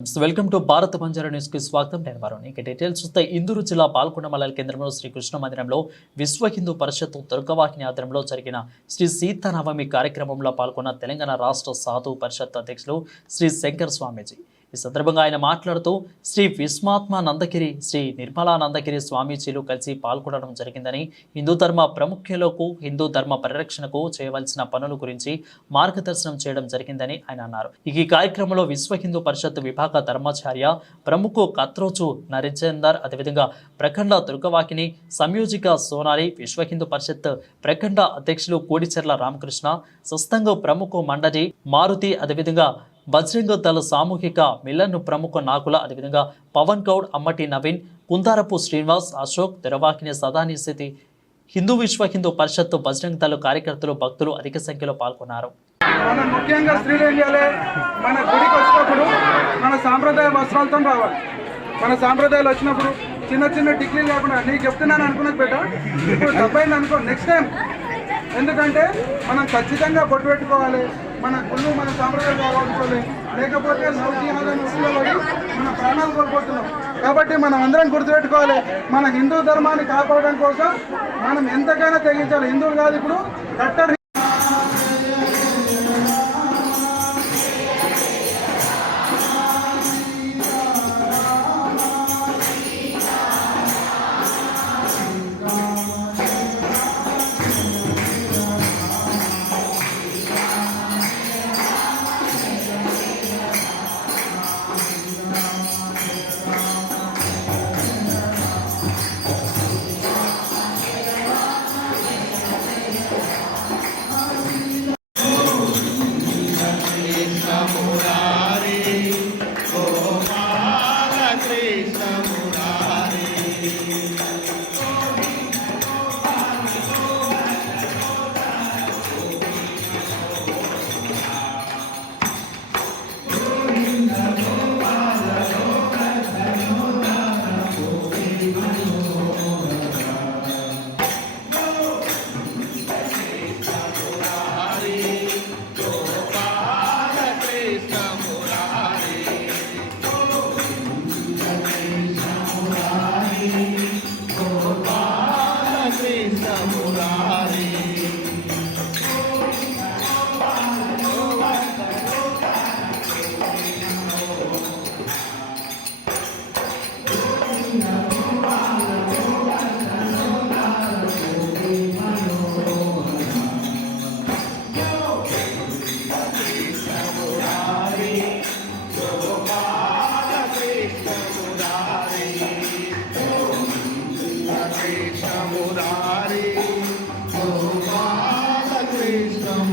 Welcome to Bharat Banjara news కి స్వాగతం. నేను వరుణ్. ఇక డీటెయిల్స్ చూస్తే ఇందూరు జిల్లా పాల్కొండ మండల కేంద్రంలో శ్రీ కృష్ణ మందిరంలో విశ్వ హిందూ పరిషత్ దుర్గవాహిని ఆధ్వర్యంలో జరిగిన శ్రీ సీతానవమి కార్యక్రమంలో పాల్గొన్న తెలంగాణ రాష్ట్ర సాధు పరిషత్ అధ్యక్షులు శ్రీ శంకర్ స్వామీజీ. ఈ సందర్భంగా ఆయన మాట్లాడుతూ శ్రీ విస్మాత్మ నందగిరి, శ్రీ నిర్మలానందగిరి స్వామీజీలు కలిసి పాల్గొనడం జరిగిందని, హిందూ ధర్మ ప్రముఖ్యులకు హిందూ ధర్మ పరిరక్షణకు చేయవలసిన పనుల గురించి మార్గదర్శనం చేయడం జరిగిందని ఆయన అన్నారు. ఈ కార్యక్రమంలో విశ్వ హిందూ పరిషత్ విభాగ ధర్మాచార్య ప్రముఖ కత్రోచు నరేందర్, అదేవిధంగా ప్రఖండ దుర్గవాహిని సంయోజిక సోనాలి, విశ్వ హిందూ పరిషత్ ప్రఖండ అధ్యక్షులు కోడిచెర్ల రామకృష్ణ, సస్తంగ ప్రముఖ మండలి మారుతి, అదేవిధంగా బజరంగ దళ సామూహిక మిలన్ ప్రముఖ నాకుల, అదేవిధంగా పవన్ గౌడ్, అమ్మటి నవీన్, కుందారపు శ్రీనివాస్, అశోక్, తెరవాకిని సదానిస్థితి, హిందూ విశ్వ హిందూ పరిషత్ బజరంగ దళ కార్యకర్తలు, భక్తులు అధిక సంఖ్యలో పాల్గొన్నారు. మనం ముఖ్యంగా స్త్రీలు ఏం చేయాలి? మన గుడికి వచ్చినప్పుడు మన సాంప్రదాయ వస్త్రాలతో రావాలి. మన సాంప్రదాయాలు వచ్చినప్పుడు చిన్న చిన్న టిక్లీలు కాకుండా, నీకు చెప్తున్నాను అనుకున్నది బెట, ఇప్పుడు తప్పైంది అనుకో, నెక్స్ట్ టైం. ఎందుకంటే మనం ఖచ్చితంగా బొట్టు పెట్టుకోవాలి, మన గుళ్ళు మన సాంప్రదాయాలు కావాలనుకోవాలి, లేకపోతే నవజీవాలను ఉపయోగపడి మన ప్రాణాలు కోల్పోతున్నాం. కాబట్టి మనం అందరం గుర్తుపెట్టుకోవాలి, మన హిందూ ధర్మాన్ని కాపాడడం కోసం మనం ఎంతకైనా తెగించాలి. హిందువులు కాదు, ఇప్పుడు కట్టర్ Krishna